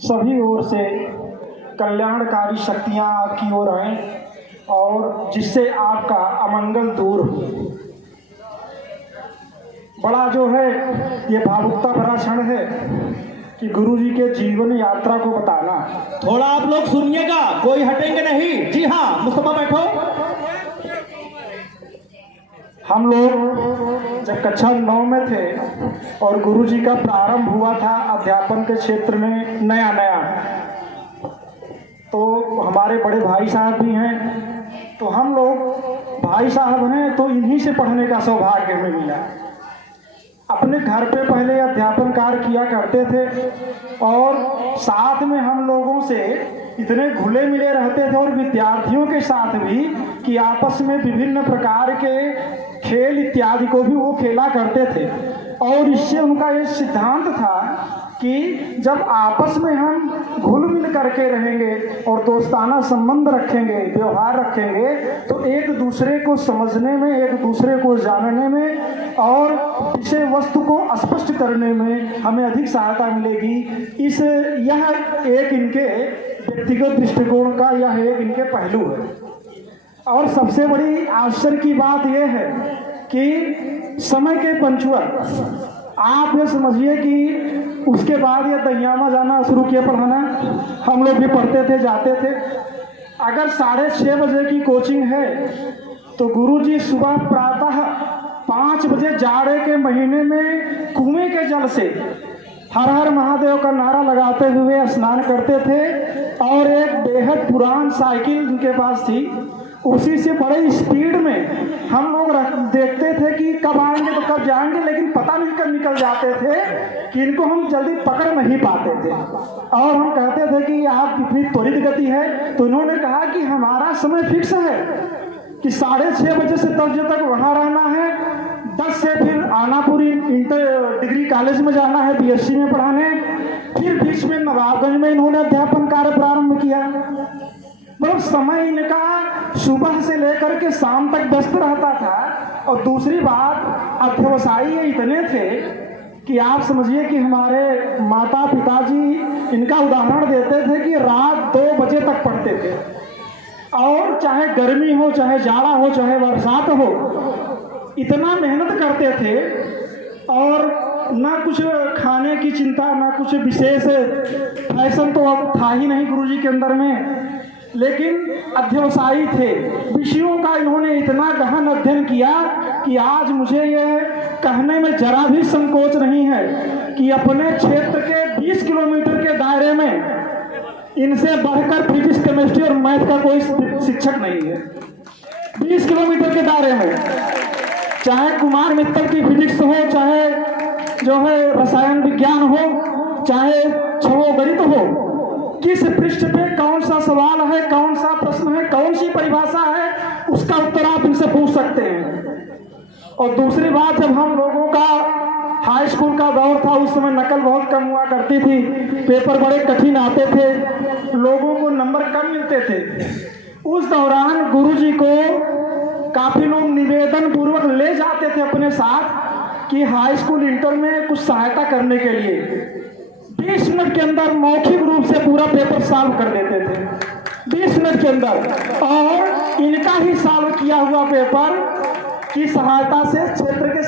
सभी ओर से कल्याणकारी शक्तियाँ आपकी ओर आएँ और जिससे आपका अमंगल दूर हो। बड़ा जो है ये भावुकता भरा क्षण है कि गुरु जी के जीवन यात्रा को बताना। थोड़ा आप लोग सुनिएगा, कोई हटेंगे नहीं। जी हाँ, मुस्तफा बैठो। हम लोग जब कक्षा 9 में थे और गुरु जी का प्रारंभ हुआ था अध्यापन के क्षेत्र में नया नया, तो हमारे बड़े भाई साहब भी हैं, तो हम लोग भाई साहब हैं तो इन्हीं से पढ़ने का सौभाग्य हमें मिला। अपने घर पे पहले अध्यापन कार्य किया करते थे और साथ में हम लोगों से इतने घुले मिले रहते थे और विद्यार्थियों के साथ भी कि आपस में विभिन्न प्रकार के खेल इत्यादि को भी वो खेला करते थे। और इससे उनका ये सिद्धांत था कि जब आपस में हम घुल मिल करके रहेंगे और दोस्ताना संबंध रखेंगे, व्यवहार रखेंगे, तो एक दूसरे को समझने में, एक दूसरे को जानने में और विषय वस्तु को स्पष्ट करने में हमें अधिक सहायता मिलेगी। यह एक इनके व्यक्तिगत दृष्टिकोण का यह एक इनके पहलू है। और सबसे बड़ी आश्चर्य की बात यह है कि समय के पंचुअल आप ये समझिए कि उसके बाद ये दहियामा जाना शुरू किया पढ़ाना। हम लोग भी पढ़ते थे, जाते थे। अगर 6:30 बजे की कोचिंग है तो गुरुजी सुबह प्रातः 5 बजे जाड़े के महीने में कुएं के जल से हर हर महादेव का नारा लगाते हुए स्नान करते थे और एक बेहद पुरान साइकिल उनके पास थी, उसी से बड़े स्पीड में हम लोग देखते थे कि कब आएंगे तो कब जाएंगे, लेकिन पता नहीं कब निकल जाते थे कि इनको हम जल्दी पकड़ नहीं पाते थे। और हम कहते थे कि आप कितनी त्वरित गति है, तो इन्होंने कहा कि हमारा समय फिक्स है कि 6:30 बजे से 10 बजे तक वहाँ रहना है, 10 से फिर आनापुर इंटर डिग्री कॉलेज में जाना है BSc में पढ़ाने। फिर बीच में नवाबगंज में इन्होंने अध्यापन कार्य प्रारंभ किया। बहुत समय इनका सुबह से लेकर के शाम तक व्यस्त रहता था। और दूसरी बात, अध्यवसायी इतने थे कि आप समझिए कि हमारे माता पिताजी इनका उदाहरण देते थे कि रात 2 बजे तक पढ़ते थे और चाहे गर्मी हो, चाहे जाड़ा हो, चाहे बरसात हो, इतना मेहनत करते थे। और ना कुछ खाने की चिंता, ना कुछ विशेष फैशन तो अब था ही नहीं गुरुजी के अंदर में, लेकिन अध्यवसायी थे। विषयों का इन्होंने इतना गहन अध्ययन किया कि आज मुझे यह कहने में जरा भी संकोच नहीं है कि अपने क्षेत्र के 20 किलोमीटर के दायरे में इनसे बढ़कर फिजिक्स, केमिस्ट्री और मैथ का कोई शिक्षक नहीं है। 20 किलोमीटर के दायरे में चाहे कुमार मित्तल की फिजिक्स हो, चाहे जो है रसायन विज्ञान हो, चाहे छवो गणित हो, किस पृष्ठ पे कौन सा सवाल है, कौन सा प्रश्न है, कौन सी परिभाषा है, उसका उत्तर आप इनसे पूछ सकते हैं। और दूसरी बात, जब हम लोगों का हाई स्कूल का दौर था, उस समय नकल बहुत कम हुआ करती थी, पेपर बड़े कठिन आते थे, लोगों को नंबर कम मिलते थे। उस दौरान गुरुजी को काफी लोग निवेदन पूर्वक ले जाते थे अपने साथ कि हाई स्कूल इंटर में कुछ सहायता करने के लिए। 20 मिनट के अंदर मौखिक रूप से पूरा पेपर सॉल्व कर देते थे, 20 मिनट के अंदर। और इनका ही सॉल्व किया हुआ पेपर की सहायता से क्षेत्र के